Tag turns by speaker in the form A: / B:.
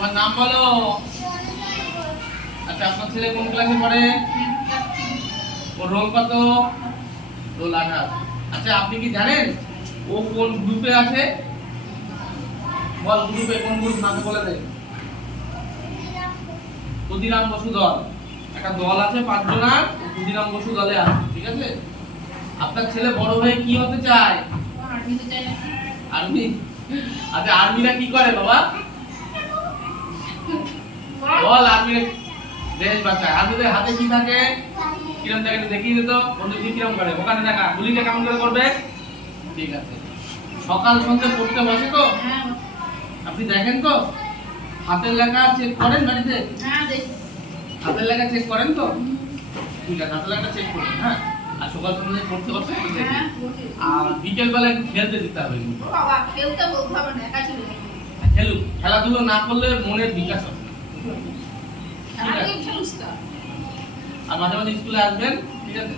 A: তোমার নাম বলো? আচ্ছা আপনার ছেলে কোন ক্লাসে পড়ে? ওর রোল কত? রোল আঠাশ আচ্ছা আপনি কি জানেন ও কোন গ্রুপে আছে? বল গ্রুপে কোন গ্রুপ নাম বলে দে ক্ষুদিরাম বসু দল। একটা দল আছে পাঁচ জনার ক্ষুদিরাম বসু দলে আছে ঠিক আছে? আপনার ছেলে বড় হয়ে কি হতে চায়? আর্মি আচ্ছা আর্মিরা কি করে বাবা? বল আর্মিরা দেশ বাঁচায় আর্মিদের হাতে কি থাকে? কিরম থাকে দেখিয়ে দিত। বন্ধু কিরম করে? ওখানে দেখা। গুলিটা কেমন করে করবে? ঠিক আছে। সকাল সন্ধ্যে পড়তে বসে তো? আপনি দেখেন তো? হাতের লেখা চেক করেন বাড়িতে? হাতের লেখা চেক করেন তো? ঠিক আছে হাতের লেখা চেক করবেন হ্যাঁ? আর সকাল সন্ধ্যে পড়তে বসে দেখবেন। আর বিকেল বেলা একটু খেলতে দিতে হবে কিন্তু। খেলুক। খেলাধুলো না করলে মনের বিকাশ হবে। আর মাঝে মাঝে স্কুলে আসবেন ঠিক আছে?